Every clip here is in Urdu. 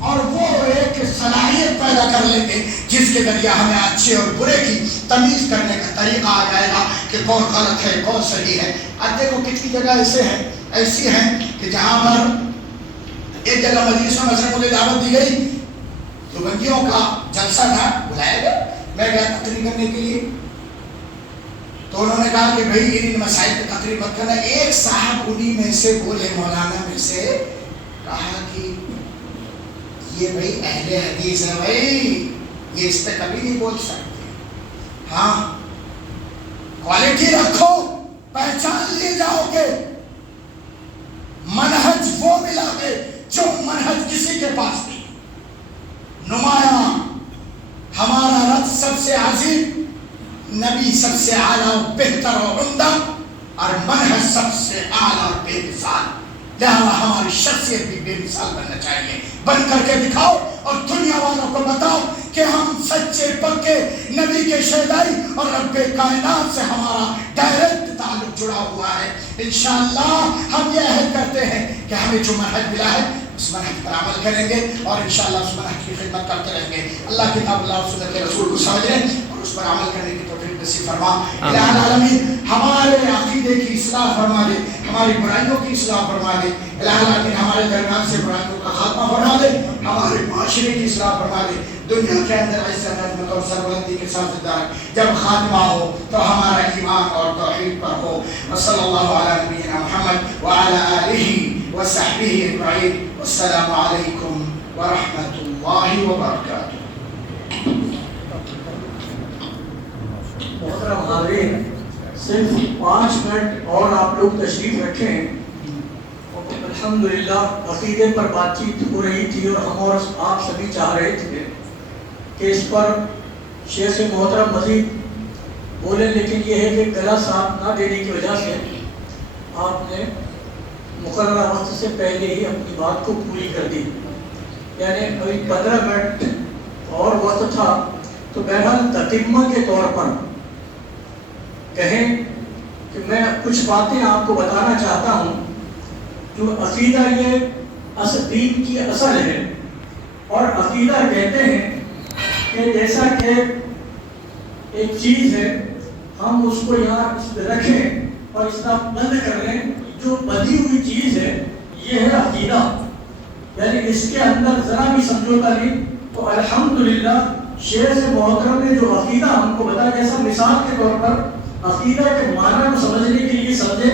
اور وہ ایک صلاحیت پیدا کر لیں گے جس کے ذریعے ہمیں اچھے اور برے کی تمیز کرنے کا طریقہ آ جائے گا کہ کون غلط ہے کون صحیح ہے. اب دیکھو کتنی جگہ ایسی ہیں کہ جہاں پر ایک جگہ مجلس میں مثلا مجھے دعوت دی گئی، دیوبندیوں کا جلسہ تھا، بلایا گیا، میں گیا تقریر کرنے کے لیے. تو انہوں نے کہا کہ بھائی ان مسائل پہ تقریر مت کرنا. ایک صاحب انہی میں سے بولے، مولانا میں سے کہا کہ یہ بھائی اہل حدیث ہے بھائی، یہ اس پہ کبھی نہیں بول سکتے. ہاں کوالٹی رکھو، پہچان لیے جاؤ گے. منہج وہ ملا ہے جو منہج کسی کے پاس نہیں. نمایاں ہمارا رب سب سے عظیم، نبی سب سے اعلیٰ و بہتر و عمدہ، اور منہج سب سے اعلیٰ اور بے مثال. لہذا ہماری شخصیت بھی بے مثال بننا چاہیے. بن کر کے دکھاؤ اور دنیا والوں کو بتاؤ کہ ہم سچے پکے نبی کے شیدائی اور رب کائنات سے ہمارا ڈائریکٹ تعلق جڑا ہوا ہے. انشاءاللہ ہم یہ عہد کرتے ہیں کہ ہمیں جو منہج ملا ہے اس منہج پر عمل کریں گے اور انشاءاللہ اس منہج کی خدمت کرتے رہیں گے. اللہ کتاب اللہ اور سنت رسول کو سمجھیں اور اس پر عمل کرنے کی توفیق نصیب فرما. الہ العالمین ہمارے عقیدے کی اصلاح فرما دے، ہماری برائیوں کی اصلاح فرما دے. الہ العالمین ہمارے درمیان سے برائیوں کا خاتمہ فرما دے، ہمارے معاشرے کی اصلاح فرما دے. دنیا کے اندر عزت عظمت اور سربلندی کے ساتھ زندہ رکھ. جب خاتمہ ہو تو ہمارا ایمان اور توحید پر ہو. وصلی اللہ علی نبینا محمد وعلی آلہ وصحبہ اجمعین. والسلام علیکم ورحمۃ اللہ وبرکاتہ. محترم حاضرین، صرف 5 منٹ اور آپ لوگ تشریف رکھیں. الحمدللہ عقیدے پر بات چیت ہو رہی تھی اور ہم اور آپ سبھی چاہ رہے تھے کہ اس پر شیخ محترم مزید بولے، لیکن یہ ہے کہ گلا ساتھ نہ دینے کی وجہ سے آپ نے مقررہ وقت سے پہلے ہی اپنی بات کو پوری کر دی. یعنی ابھی 15 منٹ اور وقت تھا. تو بہرحال تتمہ کے طور پر کہیں کہ میں کچھ باتیں آپ کو بتانا چاہتا ہوں. جو عقیدہ یہ دین کی اصل ہے، اور عقیدہ کہتے ہیں کہ جیسا کہ ایک چیز ہے ہم اس کو یہاں رکھیں اور اس کا بند کر لیں، جو بدی ہوئی چیز ہے یہ ہے عقیدہ. یعنی اس کے اندر ذرا بھی سمجھوتا نہیں. تو الحمدللہ شیخ محترم نے جو عقیدہ ہم کو بتایا، جیسا مثال کے طور پر عقیدہ کے معنی کو سمجھنے کے لیے سمجھے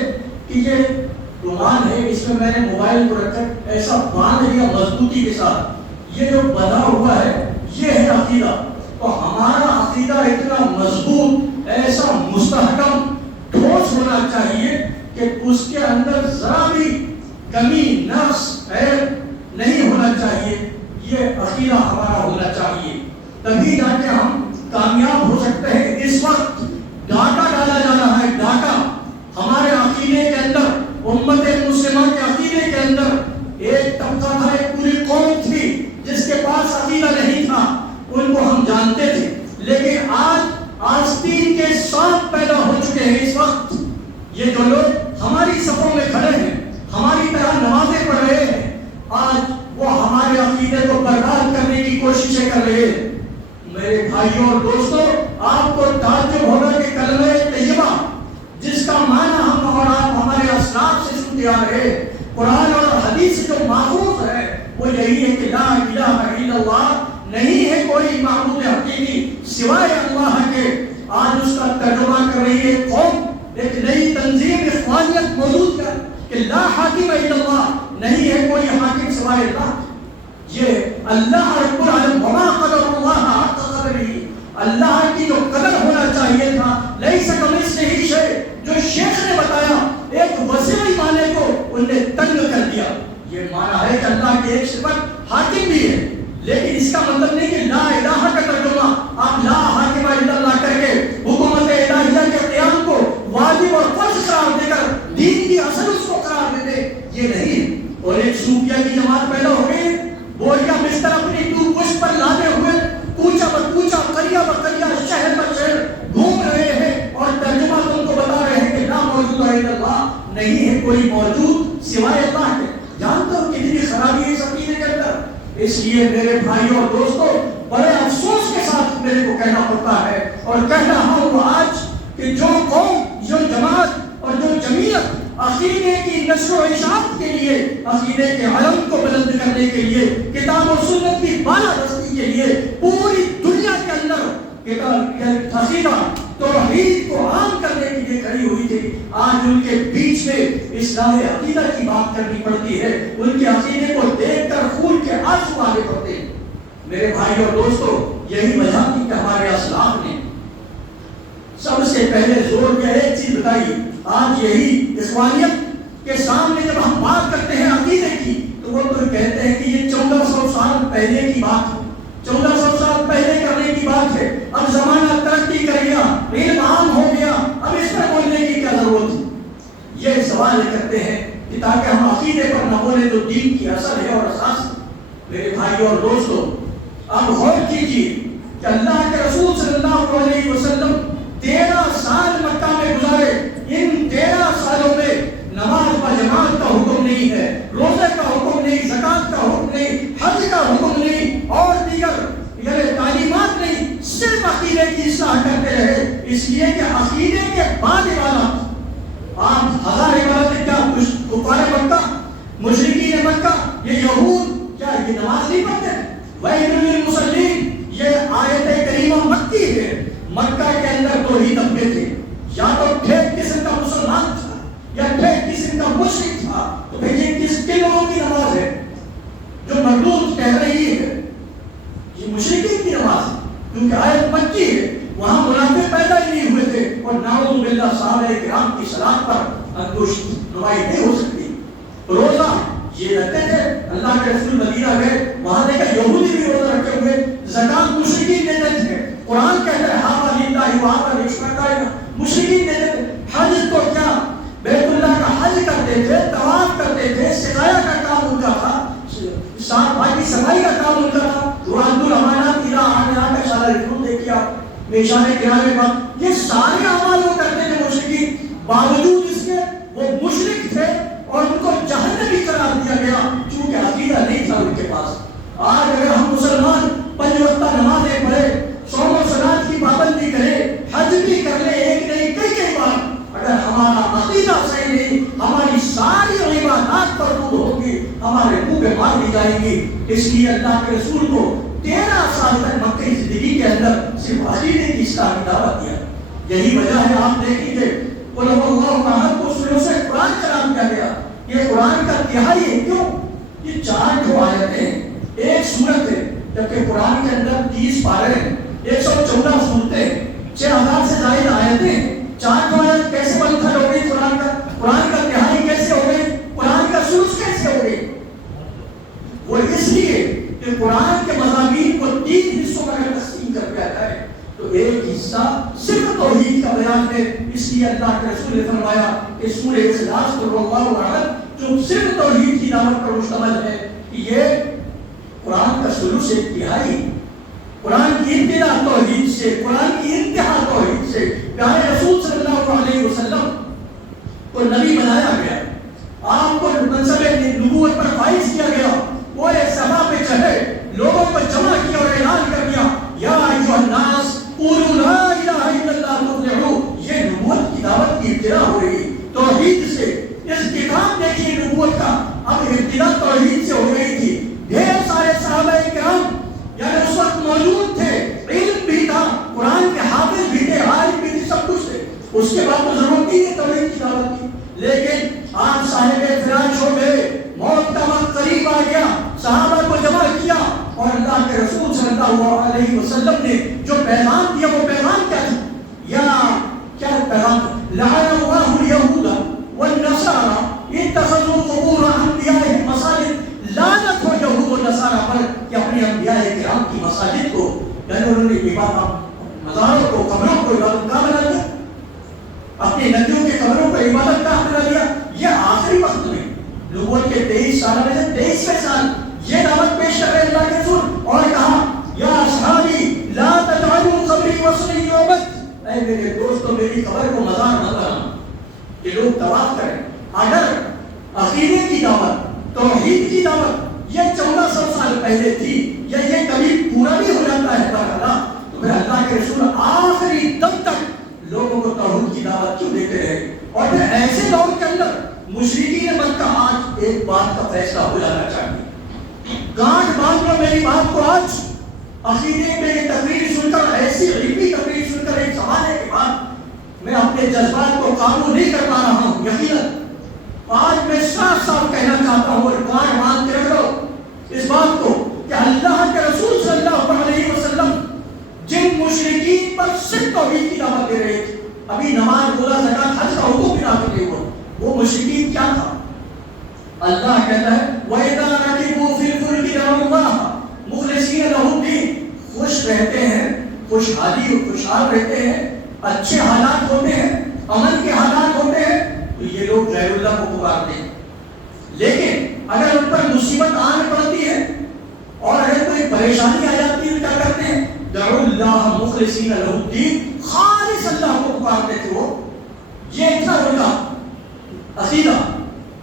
کہ یہ رومان ہے، اس میں میں نے موبائل کو رکھ کر ایسا باندھ لیا مضبوطی کے ساتھ، یہ جو بنا ہوا ہے یہ ہے عقیدہ. تو ہمارا عقیدہ اتنا مضبوط، ایسا مستحکم، ٹھوس ہونا چاہیے کہ اس کے اندر ذرا بھی کمی، نقص، عیب نہیں ہونا چاہیے. یہ عقیدہ ہمارا ہونا چاہیے، تبھی جا کے ہم کامیاب ہو سکتے ہیں. اس وقت ڈاٹا ڈالا جا رہا ہے، ڈاٹا ہمارے عقیدے کے اندر، امت مسلمہ کے عقیدے کے اندر ایک طبقہ تھا، ایک پوری قوم تھی جس کے پاس عقیدہ نہیں تھا، ان کو ہم جانتے تھے. لیکن آج آستین کے ساتھ پیدا ہو چکے ہیں. اس وقت یہ جو لوگ ہماری صفوں میں کھڑے ہیں، ہماری طرح نمازیں پڑھ رہے ہیں، آج وہ ہمارے عقیدے کو برباد کرنے کی کوششیں کر رہے ہیں. میرے بھائیوں اور دوستوں، آپ کو تعجب ہوگا کہ کلمہ طیبہ جس کا معنی ہم اور آپ ہمارے اسلاف سے سنتے آ رہے ہیں، قرآن اور حدیث جو ماخوذ ہے وہ یہی ہے کہ لا الہ الا اللہ، نہیں ہے کوئی معبود حقیقی سوائے اللہ کے. آج اس کا ترجمہ کر رہی ہے قوم، ایک نئی تنظیم اخوانیت موجود کر کہ لا حاکم الا اللہ، نہیں ہے کوئی حاکم سوائے اللہ. یہ اللہ رب العالمین وما قدر اللہ حق قدرہ، اللہ کی جو قدر ہونا چاہیے تھا، لیس کمثلہ شیء، جو شیخ نے بتایا ایک وسیع معنی کو ان نے تنگ کر دیا. یہ معنی ہے کہ اللہ کی ایک صفت حاکم بھی ہے، لیکن اس کا مطلب نہیں کہ لا الہ کا ترجمہ آپ لا حاکم الا اللہ کر کے حکومت الہیہ کے قیام کو واجب اور فرض قرار دے کر دین کی اصل اس کو قرار دے دے، یہ نہیں. اور ایک صوفیہ کی جماعت پیدا ہو گئی، بوریا بستر اپنی دور پشت پر لانے ہوئے کوچہ بکوچہ، قریہ بقریہ، شہر بشہر گھوم رہے ہیں اور ترجمہ تم کو بتا رہے ہیں کہ لا موجود الا اللہ، نہیں ہے کوئی موجود سوائے اللہ کے. جانتے ہو کتنی خرابی ہے اس عقیدے کے اندر. اس لیے میرے بھائیوں اور دوستوں بڑے افسوس کے ساتھ میرے کو کہنا پڑتا ہے اور کہہ رہا ہوں آج کہ جو قوم، جو جماعت اور جو جمعیت عقیدے کی نشر و اشاعت کے لیے، عقیدے کے علم کو بلند کرنے کے لیے، کتاب و سنت کی بالادستی کے لیے پوری دنیا کے اندر عقیدہ توحید کو عام کرنے کے لیے کھڑی ہوئی تھی، آج ان کے بیچ میں اصلاح عقیدہ کی بات کرنی پڑتی ہے، ان کے عقیدے کو دیکھ کر خون کے آنسو آنے پڑتے ہیں۔ میرے بھائی اور دوستو، یہی وجہ تھی کہ ہمارے اسلاف نے سب سے پہلے زور دیا ایک چیز بتائی۔ آج یہی اخوانیت کے سامنے جب ہم بات کرتے ہیں عقیدے کی تو وہ تو کہتے ہیں کہ یہ 1400 سال پہلے کی بات ہے، 1400 سال پہلے کرنے کی بات ہے، اب زمانہ ترقی کر گیا، علم عام ہو گیا، اب اس پر بولنے کی کیا ضرورت ہے؟ یہ سوال کرتے ہیں کہ تاکہ ہم عقیدے پر نہ بولیں تو دین کی اصل ہے اور اساس ہے۔ میرے بھائیوں اور دوستوں، اب غور کیجیے کہ اللہ کے رسول صلی اللہ علیہ وسلم 13 سال مکہ میں گزارے، ان 13 سالوں میں نماز و جماعت کا حکم نہیں ہے، روزے کا حکم نہیں، زکات کا حکم نہیں، حج کا حکم نہیں اور دیگر تعلیمات نہیں، صرف عقیدے کی اصلاح کرتے رہے، اس لیے کہ عقیدے کے بعد عبادت، آپ ہزار عبادتیں کیا کفار مکہ، مشرکین مکہ، یہ یہود کیا یہ نماز نہیں پڑھتے؟ وَيْلٌ لِّلْمُصَلِّينَ، یہ آیت کریمہ مکی ہے۔ مکہ کے اندر دو ہی طبقے تھے، یا تو ٹھیک قسم کا مسلمان تھا یا ٹھیک قسم کا مشرک تھا۔ تو پھر یہ کس کے لوگوں کی نماز ہے جو مردود کہہ رہی ہے؟ یہ مشرکین کی نماز ہے، کیونکہ آیت مکی ہے، وہاں منافق پیدا ہی نہیں ہوئے تھے، اور نعوذ باللہ صحابہ کرام کی صلاۃ پر انگشت نمائی نہیں ہو سکتی۔ روزہ یہ رکھتے تھے، اللہ کے رسول مدینہ گئے، وہاں دیکھا یہودی بھی روزہ رکھے ہوئے، زکات مشرکین دیتے تھے، قرآن کہتا ہے ہاں للہ وہاں مشرکین دیتے تھے۔ حج تو کیا بیت اللہ کا حج کرتے تھے، طواف کرتے تھے، سقایا کا کام ان کا تھا، باقی صفائی کا کام ان کا تھا، رد الامانات الى اہلہا کا اشارہ رکھوں دیکھیے آپ میشان کرام میں بات، یہ سارے اعمال وہ کرتے تھے مشرکین، باوجود اس کے وہ مشرک تھے اور ان کو جہنمی قرار دیا گیا کیونکہ عقیدہ نہیں تھا ان کے پاس۔ آج اگر ہم مسلمان 5 وقتہ نمازیں پڑھے، صوم و صلاۃ کی پابندی کرے، حج بھی کر لے، ایک نہیں کئی بار، اگر ہمارا عقیدہ صحیح نہیں، ہماری ساری عبادات مردود ہوگی، ہمارے منہ پہ مار دی جائیں گی۔ اس لیے اللہ کے رسول کو 13 سال تک مکئی زندگی کے اندر صرف عقیدے کی اصلاح کی دعوت دیا۔ یہی وجہ ہے آپ دیکھیں گے قل هو اللہ احد کو شروع سے قرآن کا نام کیا گیا، یہ قرآن کا تہائی ہے۔ کیوں؟ یہ 4 جو آیتیں ہیں، ایک سورت ہے، جبکہ قرآن کے اندر 30 پارے ہیں، 114 سورتیں، 6000 سے زائد آیتیں، 4 جو آیت کیسے منتقل ہو گئی قرآن کا تہائی کیسے ہو گئی، قرآن کا سلوس کیسے ہو گئی؟ وہ اس لیے کہ قرآن کے مضامین کو 3 حصوں میں اگر تقسیم کر دیا جائے تو ایک حصہ صرف توحید کا بیان ہے، اس لیے اللہ کے رسول نے فرمایا کہ سورہ اخلاص قل اللہ احد جو صرف توحید کی دعوت پر مشتمل ہے، یہ قرآن کا سلوس ایک تہائی، قرآن کی ابتدا توحید سے، قرآن کی انتہا توحید سے، پیارے رسول صلی اللہ علیہ وسلم کو نبی بنایا گیا، آپ کو منصب نبوت پر فائز کیا گیا، وہ ایک سبا پہ چڑھے، لوگوں کو جمع کیا اور اعلان کر دیا یا ایھا الناس قولوا لا الہ الا اللہ تفلحوا۔ یہ نبوت کی دعوت کی ابتدا ہو رہی توحید سے۔ اختتام دیکھیے نبوت کا، اب ابتدا توحید سے ہو رہی تھی، ڈھیر سارے صحابہ کرام یعنی اس وقت موجود تھے، علم بھی تھا، قرآن کے حافظ بھی تھے، عالم بھی تھے، سب کچھ تھے، اس کے بعد تو ضرورت نہیں ہے توحید کی دعوت کی۔ لیکن آپ صاحب فراش ہو گئے، موت کا وقت قریب آ گیا، صحابہ کو جمع کیا اور اللہ کے رسول صلی اللہ علیہ وسلم نے جو پیغام دیا وہ پیغام کیا تھا؟ یا کیا پیغام تھا؟ لعن اللہ اليہود والنصارى اتخذوا قبور انبیائهم مساجد۔ لعنت ہو یہود و نصارہ پر کہ اپنے انبیاء کرام کی مساجد کو، یعنی انہوں نے عبادت مزاروں کو، قبروں کو عبادت گاہ بنا دیا، اپنے نبیوں کے قبروں کو عبادت گاہ بنا دیا۔ یہ آخری وقت میں نبوت کے 23 سال میں سے 23ویں سال یہ دعوت پیش کر رہے اللہ کے رسول اور کہا یا اصحابی لا تجعلوا قبری وصنی یعبد، اے میرے دوستو میری قبر کو مزار نہ بنانا کہ لوگ طواف کریں۔ اگر عقیدے کی دعوت، توحید کی دعوت یہ 1400 سال پہلے تھی، یا یہ کبھی پورا نہیں ہو جاتا ہے برحلا، تو پھر اللہ کے رسول آخری دم تک لوگوں کو توحید کی دعوت کیوں دیتے رہے؟ اور پھر ایسے دور کے اندر مشرکین مکہ آج ایک بات کا فیصلہ ہو جانا چاہیے، گانٹھ باندھ لو میری بات کو، آج عقیدے میں یہ تقریر سن کر، ایسی علمی تقریر سن کر ایک زمانے کے بعد میں اپنے جذبات کو قابو نہیں کر پا رہا ہوں یقیناً، آج میں صاف صاف کہنا چاہتا ہوں اور گانٹھ باندھ کے رکھ لو اس بات کو کہ اللہ کے رسول صلی اللہ علیہ وسلم جن مشرکین پر صرف توحید کی دعوت دے رہے تھے، ابھی نماز روزہ زکات حج کا حکم بھی نافذ نہیں ہوا، وہ مشرکین کیا تھا؟ اللہ کہتا ہے وَإِذَا رَكِبُوا فِي الْفُلْكِ دَعَوُا اللَّهَ مُخْلِصِينَ لَهُ الدِّينَ، خوش رہتے ہیں، خوشحالی اور خوشحال رہتے ہیں، اچھے حالات ہوتے ہیں، امن کے حالات ہوتے ہیں، تو یہ لوگ غیر اللہ کو پکارتے ہیں۔ لیکن اگر ان پر مصیبت آن پڑتی ہے اور اگر کوئی پریشانی آ جاتی ہے، کیا کرتے ہیں؟ دعوا اللہ مخلصین لہ الدین، خالص اللہ کو پکارتے تھے وہ۔ یہ تھا ان کا عقیدہ۔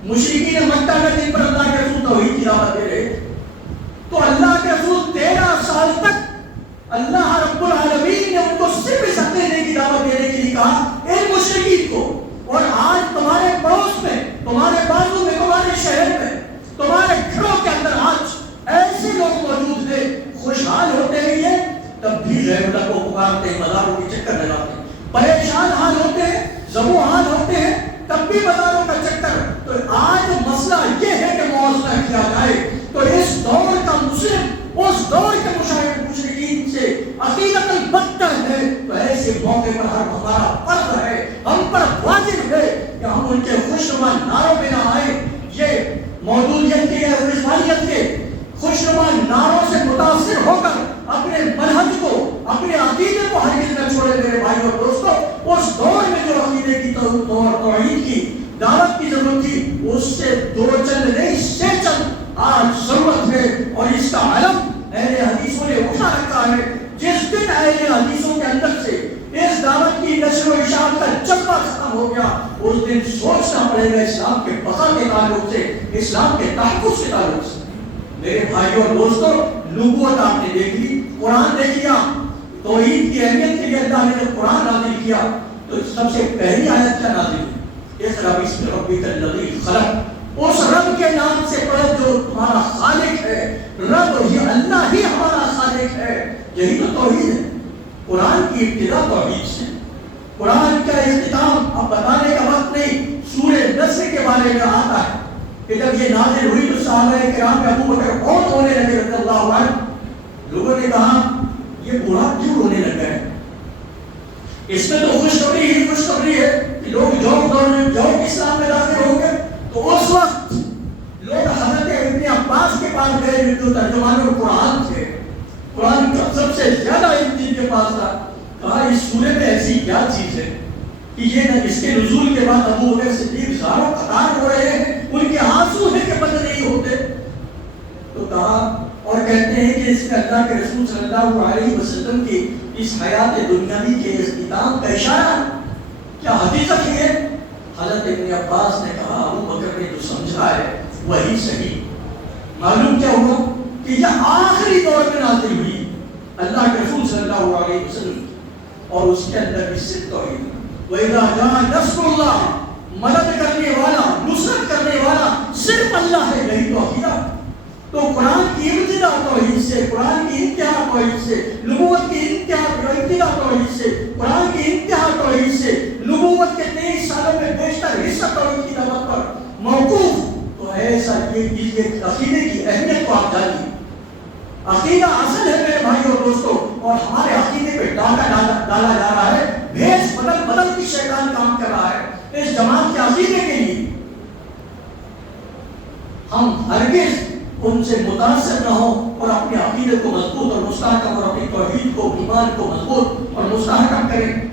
مشرکین مکہ میں جن پر اللہ کے رسول توحید کی دعوت دے رہے تھے، تو اللہ کے رسول 13 سال تک اللہ رب العالمین نے ان کو صرف اس عقیدے کی دعوت دینے کے لیے کہا، اے مشرکین کو۔ اور آج تمہارے پڑوس میں، تمہارے بازو میں، تمہارے شہر میں، تمہارے گھروں کے اندر آج ایسے لوگ موجود ہیں، خوشحال ہوتے ہیں یہ تب بھی غیر اللہ کو پکارتے ہیں، مزاروں کے چکر لگاتے ہیں، پریشان حال ہوتے ہیں، زبوں حال ہوتے ہیں، تب بھی مزاروں کا چکر۔ تو آج مسئلہ یہ ہے کہ موازنہ کیا جائے تو اس دور کا مسلم اس دور کے مشرکین سے عقیدتاً بدتر ہے، تو ایسے موقع پر ہمارا فرض ہے، ہم پر واجب ہے کہ ہم ان کے خوشنما نعروں میں نہ آئیں۔ یہ موجودیت کے یا رسوالیت کے خوشنما نعروں سے متاثر ہو کر اپنے منہج کو، اپنے عقیدے کو ہرگز نہ چھوڑے میرے بھائی اور دوستو۔ اس دور میں جو عقیدے کی توحید کی دعوت کی ضرورت تھی، اس سے دو چند نہیں، 6 چند آج ضرورت ہے، اور اس کا علم اہل حدیثوں نے اٹھا رکھا ہے۔ جس دن اہل حدیثوں کے اندر سے اس دعوت کی نشر و اشاعت کا جذبہ ختم ہو گیا، اس دن سوچنا پڑے گا اسلام کے بقا کے تعلق سے، اسلام کے تحفظ کے تعلق سے۔ میرے بھائیوں اور دوستوں، نبوت آپ نے دیکھ لی، قرآن دیکھ لیا، توحید کی اہمیت کے لیے اللہ نے جب قرآن نازل کیا تو سب سے پہلی آیت کیا نازل ہوئی؟ اقرأ باسم ربک الذی خلق، اس رب کے نام سے پڑھ جو تمہارا خالق ہے۔ رب ہی، اللہ ہی ہمارا خالق ہے، یہی تو توحید ہے۔ قرآن کی ابتدا توحید سے، قرآن کا اختتام اب بتانے کا وقت نہیں، سورہ نصر کے بارے میں آتا ہے کہ جب یہ نازل ہوئی تو صحابہ کرام میں ابو بکر بہت رونے لگے رضی اللہ عنہ۔ لوگوں نے کہا یہ بوڑھا کیوں رونے لگا ہے؟ اس میں تو خوشخبری ہی خوشخبری ہے کہ لوگ جو اسلام میں داخل ہوں گے۔ تو اس وقت لوگ حضرت ابن عباس کے پاس گئے جو ترجمان القرآن تھے، قرآن کا سب سے زیادہ علم جن کے پاس تھا۔ کہا اس سورے میں ایسی کیا چیز ہے کہ یہ نہ اس کے نزول کے بعد ابو بکر صدیق زاروں قطار ہو رہے ہیں، ان کے آنسو ہیں کہ بند نہیں ہوتے۔ تو کہا اور کہتے ہیں کہ اس میں اللہ کے رسول صلی اللہ علیہ وسلم کی اس حیات دنیاوی کے اختتام کا اشارہ کیا حقیقت ہے؟ حضرت ابن عباس نے کہا ابو بکر نے جو سمجھا ہے وہی صحیح۔ معلوم کیا ہوا کہ یہ آخری دور میں نازل ہوئی اللہ کے رسول صلی اللہ علیہ وسلم، اور اس کے اندر بھی صرف توحید۔ وَإِذَا جَاءَ نَصْرُ اللَّهِ، مدد کرنے والا، نصرت کرنے والا صرف اللہ ہے، یہی تو عقیدہ۔ تو قرآن کی ابتدا توحید سے، قرآن کی انتہا توحید سے، نبوت کی ابتدا توحید سے، قرآن کی انتہا توحید سے، نبوت کے 23 سالوں میں بیشتر حصہ توحید کی دعوت پر موقوف۔ تو ایسا یہ عقیدے کی اہمیت کو آپ جانیے۔ عقیدہ اصل ہے میرے بھائی اور دوستوں، اور ہمارے عقیدے پہ ڈاکہ ڈالا جا رہا ہے، بھیس بدل کی شیطان کام کر رہا ہے اس جماعت کے عقیدے کے لیے۔ ہم ہرگز ان سے متاثر نہ ہوں اور اپنے عقیدے کو مضبوط اور مستحکم، اور اپنی توحید کو، ایمان کو مضبوط اور مستحکم کریں۔